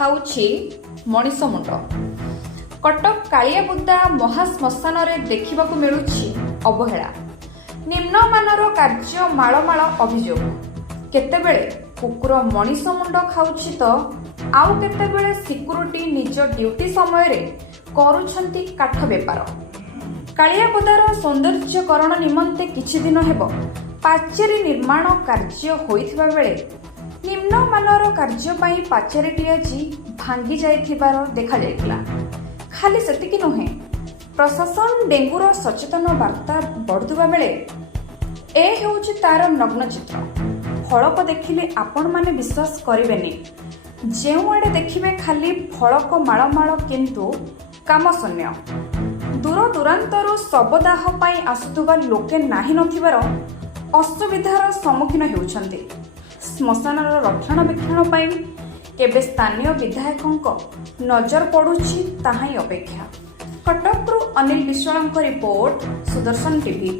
ଖାଉଛି ମଣିଷ ମୁଣ୍ଡ। କଟକ କାଳିଆବୁଦା ମହାଶ୍ମଶାନରେ ଦେଖିବାକୁ ମିଳୁଛି ଅବହେଳା। ନିମ୍ନମାନର କାର୍ଯ୍ୟ ମାଳ ଅଭିଯୋଗ। କେତେବେଳେ କୁକୁର ମଣିଷ ମୁଣ୍ଡ ଖାଉଛି ତ ଆଉ କେତେବେଳେ ସିକ୍ୟୁରିଟି ନିଜ ଡ୍ୟୁଟି ସମୟରେ କରୁଛନ୍ତି କାଠ ବେପାର। କାଳିଆବୁଦାର ସୌନ୍ଦର୍ଯ୍ୟକରଣ ନିମନ୍ତେ କିଛି ଦିନ ହେବ ପାଚେରୀ ନିର୍ମାଣ କାର୍ଯ୍ୟ ହୋଇଥିବା ବେଳେ ନିମ୍ନମାନର କାର୍ଯ୍ୟ ପାଇଁ ପାଚେରୀଟି ଆଜି ଭାଙ୍ଗି ଯାଇଥିବାର ଦେଖାଯାଇଥିଲା। ଖାଲି ସେତିକି ନୁହେଁ, ପ୍ରଶାସନ ଡେଙ୍ଗୁର ସଚେତନ ବାର୍ତ୍ତା ବଢ଼ୁଥିବା ବେଳେ ଏ ହେଉଛି ତାର ନଗ୍ନ ଚିତ୍ର। ଫଳକ ଦେଖିଲେ ଆପଣମାନେ ବିଶ୍ୱାସ କରିବେନି। ଯେଉଁଆଡ଼େ ଦେଖିବେ ଖାଲି ଫଳକ ମାଳ କିନ୍ତୁ କାମ ଶୂନ୍ୟ। ଦୂର ଦୂରାନ୍ତରୁ ଶବଦାହ ପାଇଁ ଆସୁଥିବା ଲୋକେ ନାହିଁ ନଥିବାର ଅସୁବିଧାର ସମ୍ମୁଖୀନ ହେଉଛନ୍ତି। ଶ୍ମଶାନର ରକ୍ଷଣାବେକ୍ଷଣ ପାଇଁ କେବେ ସ୍ଥାନୀୟ ବିଧାୟକଙ୍କ ନଜର ପଡ଼ୁଛି ତାହା ହିଁ ଅପେକ୍ଷା। କଟକରୁ ଅନିଲ ବିଶ୍ୱାଳଙ୍କ ରିପୋର୍ଟ, ସୁଦର୍ଶନ ଟିଭି।